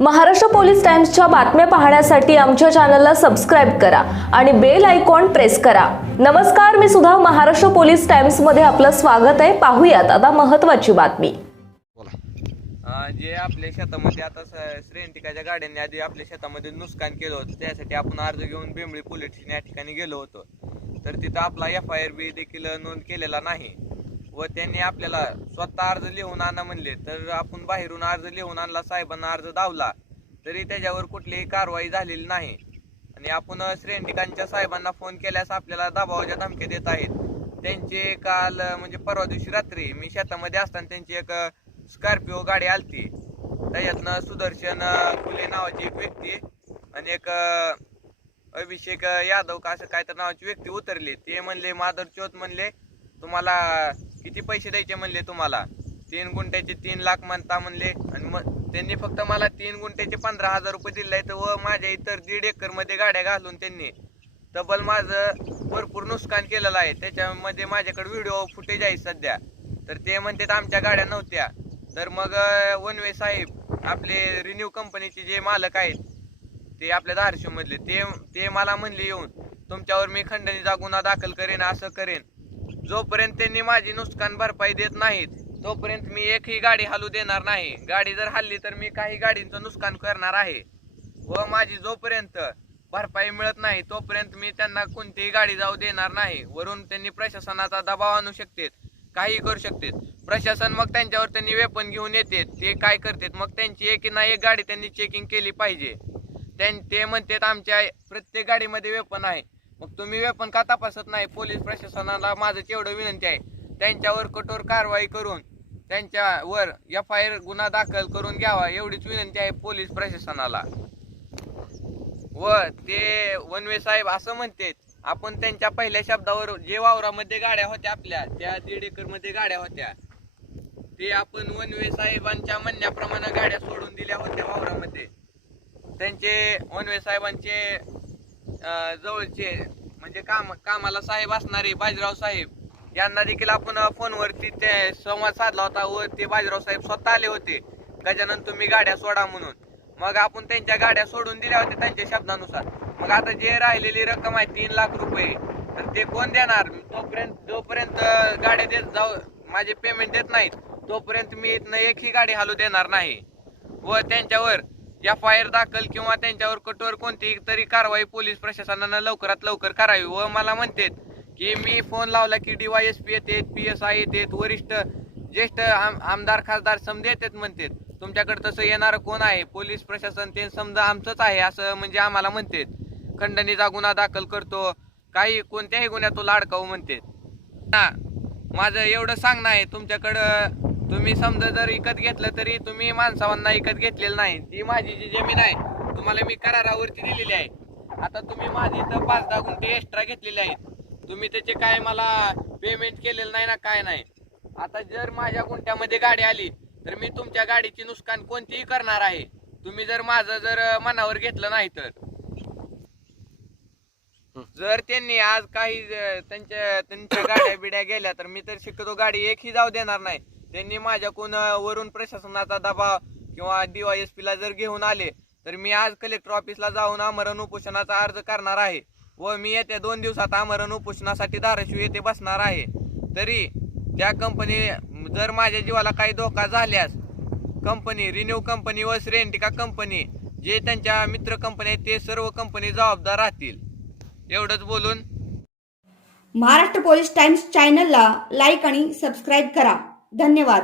Maharashtra police टाइम्सच्या बातम्या पाहण्यासाठी आमच्या चॅनलला सबस्क्राइब करा आणि बेल आयकॉन प्रेस करा। नमस्कार, मी सुधा, महाराष्ट्र पोलीस टाइम्स मध्ये आपलं स्वागत आहे। पाहूयात आता महत्त्वाची बातमी। जे आपल्या शेतामध्ये आता श्रेणटिकाच्या गाड्यांनी आधी आपल्या शेतामध्ये नुकसान केलं होतं, त्यासाठी आपण अर्ज घेऊन बेंबळी पोलीस स्टेशन या ठिकाणी गेलो होतो। तर तिथं आपला FIR बी देखील नोंद केलेला नाही व त्यांनी आपल्याला स्वतः अर्ज लिहून आणा म्हणले। तर आपण बाहेरून अर्ज लिहून आणला, साहेबांना अर्ज दावला, तरी त्याच्यावर कुठलीही कारवाई झालेली नाही। आणि आपण श्रेणटिकांच्या साहेबांना फोन केल्यास आपल्याला दबावाच्या धमक्या देत आहेत। त्यांचे काल म्हणजे परवा दिवशी रात्री मी शेतामध्ये असताना त्यांची एक स्कॉर्पिओ गाडी आलती, त्याच्यातनं सुदर्शन फुले नावाची एक व्यक्ती आणि एक अभिषेक यादव का असं काय तर नावाची व्यक्ती उतरली। ते म्हणले माधर चौथ म्हणले, तुम्हाला किती पैसे द्यायचे म्हणले, तुम्हाला 3 गुंठ्याचे 3 लाख म्हणता म्हणले। आणि मग त्यांनी फक्त मला 3 गुंठ्याचे 15,000 रुपये दिले व माझ्या इतर 1.5 एकर मध्ये गाड्या घालून त्यांनी तब्बल माझं भरपूर नुकसान केलेलं आहे। त्याच्यामध्ये माझ्याकडे व्हिडिओ फुटेज आहे सध्या। तर ते म्हणतात आमच्या गाड्या नव्हत्या। तर मग वनवे साहेब आपले रिन्यू कंपनीचे जे मालक आहेत ते आपल्या धाराशिव मधले ते मला म्हणले येऊन तुमच्यावर मी खंडणीचा गुन्हा दाखल करेन, असं करेन। जोपर्यंत त्यांनी माझी नुकसान भरपाई देत नाहीत तोपर्यंत मी एकही गाडी हलू देणार नाही। गाडी जर हल्ली तर मी काही गाडींचं नुकसान करणार आहे व माझी जोपर्यंत भरपाई मिळत नाही तोपर्यंत मी त्यांना कोणतीही गाडी जाऊ देणार नाही। वरून त्यांनी प्रशासनाचा दबाव आणू शकतात, काही करू शकतात। प्रशासन मग त्यांच्यावर त्यांनी वेपन घेऊन येते, ते काय करतात मग त्यांची एक ना एक गाडी त्यांनी चेकिंग केली पाहिजे। ते म्हणतात आमच्या प्रत्येक गाडीमध्ये वेपन आहे, मग तुम्ही वेपन का तपासत नाही? पोलीस प्रशासनाला माझं एवढं विनंती आहे, त्यांच्यावर कठोर कारवाई करून त्यांच्यावर FIR गुन्हा दाखल करून घ्यावा, एवढीच विनंती आहे पोलीस प्रशासनाला। व ते वनवे साहेब असं म्हणतात, आपण त्यांच्या पहिल्या शब्दावर जे वावरामध्ये गाड्या होत्या आपल्या त्या 1.5 एकर मध्ये गाड्या होत्या, ते आपण वनवे साहेबांच्या म्हणण्याप्रमाणे गाड्या सोडून दिल्या होत्या वावरामध्ये। त्यांचे वनवे साहेबांचे जवळचे म्हणजे कामाला साहेब असणारे बाजीराव साहेब यांना देखील आपण फोनवरती ते संवाद साधला होता व ते बाजीराव साहेब स्वतः आले होते, गजानन तुम्ही गाड्या सोडा म्हणून। मग आपण त्यांच्या गाड्या सोडून दिल्या होत्या त्यांच्या शब्दानुसार। मग आता जे राहिलेली रक्कम आहे 3 लाख रुपये, तर ते कोण देणार? जोपर्यंत गाड्या देत जाऊ माझे पेमेंट देत नाहीत तोपर्यंत मी इथनं एकही गाडी हलू देणार नाही व त्यांच्यावर FIR दाखल किंवा त्यांच्यावर कठोर कोणतीही तरी कारवाई पोलीस प्रशासनानं लवकरात लवकर करावी। व मला म्हणतात की मी फोन लावला की DYSP येतात, PSI येतात, वरिष्ठ ज्येष्ठ आमदार खासदार समजे येतात म्हणतात। तुमच्याकडे तसं येणार कोण आहे? पोलीस प्रशासन ते समजा आमचंच आहे असं म्हणजे आम्हाला म्हणतात। खंडणीचा गुन्हा दाखल करतो, काही कोणत्याही गुन्ह्यात तो लाडकाऊ म्हणतात। माझं एवढं सांगणं आहे, तुमच्याकडं तुम्ही समजा जर विकत घेतलं तरी तुम्ही माणसांना विकत घेतलेलं नाही। ती माझी जी जमीन आहे तुम्हाला मी करारावरती दिलेली आहे। आता तुम्ही माझी इथं 5-10 गुंठे एक्स्ट्रा घेतलेले आहेत, तुम्ही त्याचे काय मला पेमेंट केलेलं नाही ना, काय नाही। आता जर माझ्या गुंठ्यामध्ये गाडी आली तर मी तुमच्या गाडीची नुकसान कोणतीही करणार आहे, तुम्ही जर माझं जर मनावर घेतलं नाही तर। जर त्यांनी आज काही त्यांच्या गाड्या बिड्या गेल्या तर मी तर शक्यतो गाडी एकही जाऊ देणार नाही। त्यांनी माझ्याकडून वरून प्रशासनाचा दबाव किंवा DYSP ला जर घेऊन आले तर मी आज कलेक्टर ऑफिसला जाऊन आमरण उपोषणाचा अर्ज करणार आहे व मी येत्या 2 दिवसात आमरण उपोषणासाठी धाराशिव येथे बसणार आहे। तरी त्या कंपनी जर माझ्या जीवाला काही धोका झाल्यास कंपनी रिन्यू कंपनी व श्रेणटिका कंपनी जे त्यांच्या मित्र कंपनी आहेत ते सर्व कंपनी जबाबदार राहतील। एवढंच बोलून महाराष्ट्र पोलीस टाइम्स चॅनलला लाईक आणि सबस्क्राईब करा। धन्यवाद।